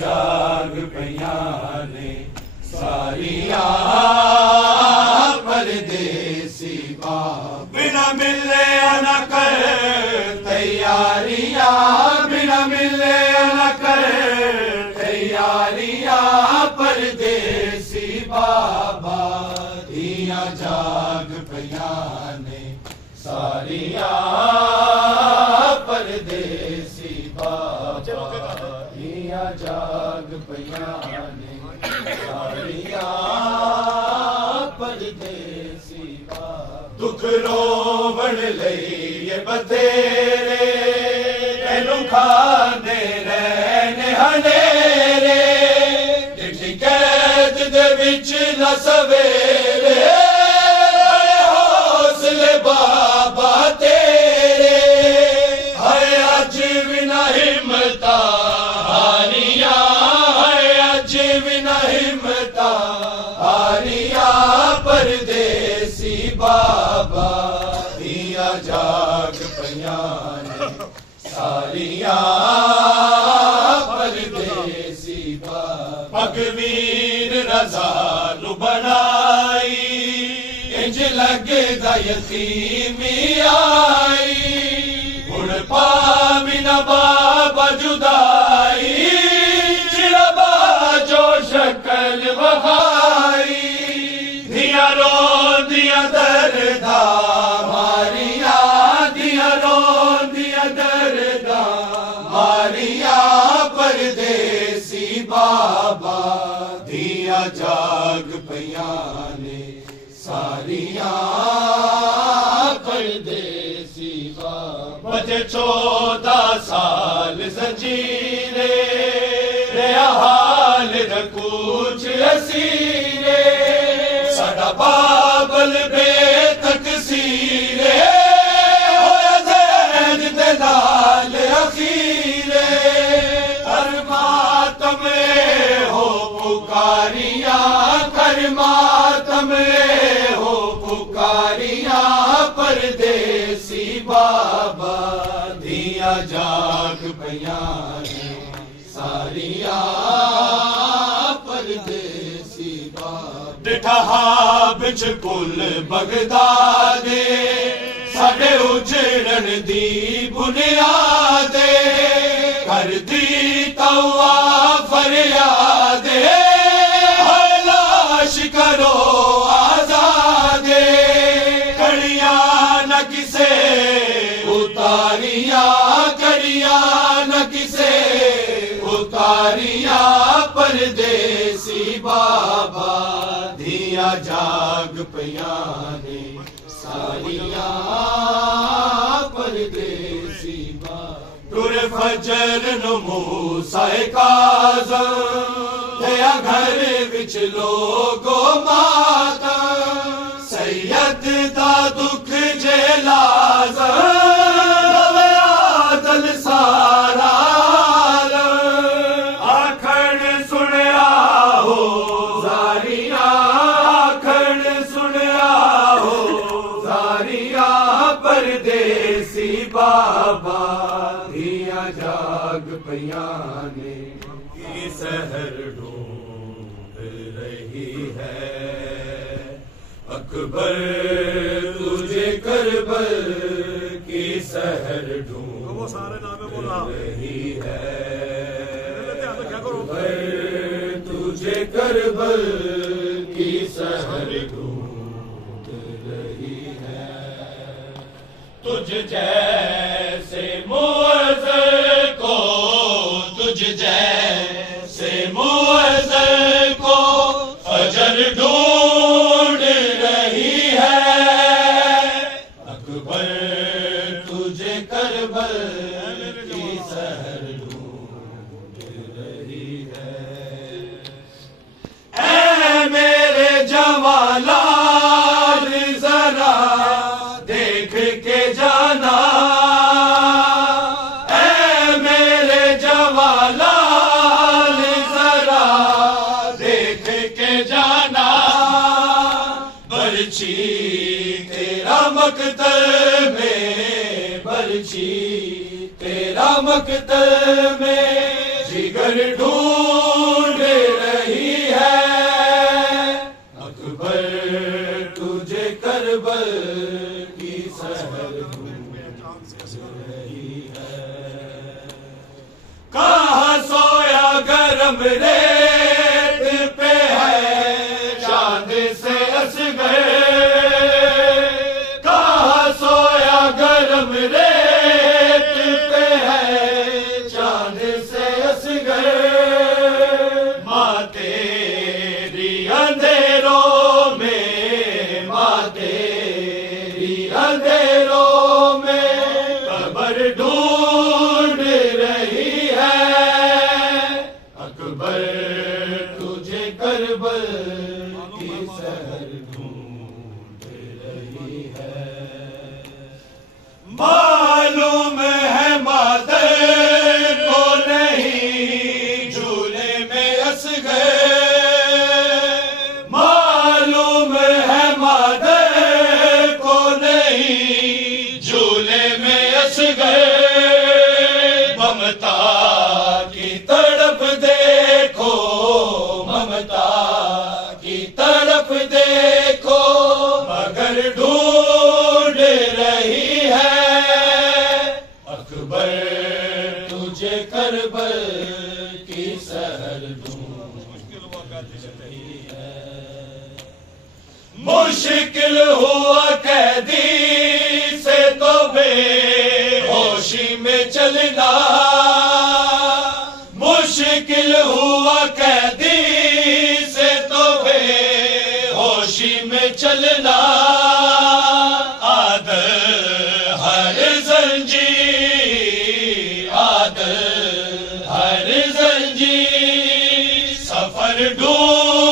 जाग पईयां ने सारिया परदेसी बाप बिना मिले न कर तैयारियां बिना मिले न कर तैयारियां परदेसी बाबा दिया जाग पईयां ने सारिया परदेसी बाबा दिया जाग पईयां ने सारिया परदेसी बाबा दुख रोवण लई बथेरे तैनू खांदे रहने हनेरे चिट्ठी कैद दे विच न सवेरे हौसले बाबा तेरे हाय अज भी ना हिम्मता हारिया हाय अज भी ना हिम्मता हारिया परदेसी बाबा दिया जाग पईयां ने सारिया परदेसी बाबा भगवीर रज़ा नू बनाई इंज लगदा यतीमी आई हुण पावी न बाबा जुदाई चिरबा जो शक्ल वहाई दिया रोंदिया दर्दा मारिया दिया रोंदिया दर्दा मारिया परदेसी बाबा दिया जाग पईयां ने सारिया परदेसी बाबा बचे 14 साल जंजीरे रेहा हाल न कुछ असीरे साडा बाबल बेतकसीरे होया ज़ैद दे नाल अखीरे हर मातम हो पुकारिया हर मातम हो पुकारिया परदेसी बाबा दिया जाग पईयां ने सारिया परदेसी बाबा डिठा बिच कुल बगदादे साडे उजड़न दी बुनियादे कर दी तौआ फरियादे हर लाश करो आजादे कड़िया न किसे उतारिया कड़िया न किसे उतारिया परदेसी बाबा दिया जाग पईयां ने सारिया परदेसी बाबा टुर फजर नु मूसा काज़म लिया घर विच लोगो माता सैयद दा दुख जे लाज़म आदल सारा आखण सुनिया हो ज़ारिया आखण सुनिया हो ज़ारिया परदेसी बाबा दिया जाग पईयां ने की सहर ढूंढ रही है अकबर तुझे करबल की सहर ढूंढ रही है अकबर तुझे करबल की सहर ढूंढ रही है तुझ जैसे मुअज़्ज़र को तुझ जैसे मुअज़्ज़र को फजर ढूंढ रही है अकबर तुझे करबल की सहर ढूंढ रही है ऐ मेरे जवालाल जरा देख के जाना बरछी तेरा मकतल में, बरछी तेरा मकतल में जिगर ढूंढ रही है। अकबर तुझे करबल की सहर ढूंढ रही है। कहाँ सोया गरम रेत पे है चांद से असगर, कहाँ सोया गरम रेत पे है चांद से असगर। माँ तेरी अंधेरों में, माँ तेरी अंधेरों में कब्र ढूंढ रही है। अकबर तुझे करबल की सहर ढूंढ रही है। मालूम है मादर को नहीं झूले में असगर, मालूम है मादर को नहीं झूले में असगर। ममता की तड़प देखो, ममता की तड़प देखो मगर ढूंढ रही है। अकबर तुझे करबल की सहर ढूंढ रही है। मुश्किल हुआ कैदी से तो बेहोशी में चलना, मुश्किल हुआ कैदी से तो बेहोशी में चलना। आदर हर जंजीर, आदर हर जंजीर सफर ढूंढ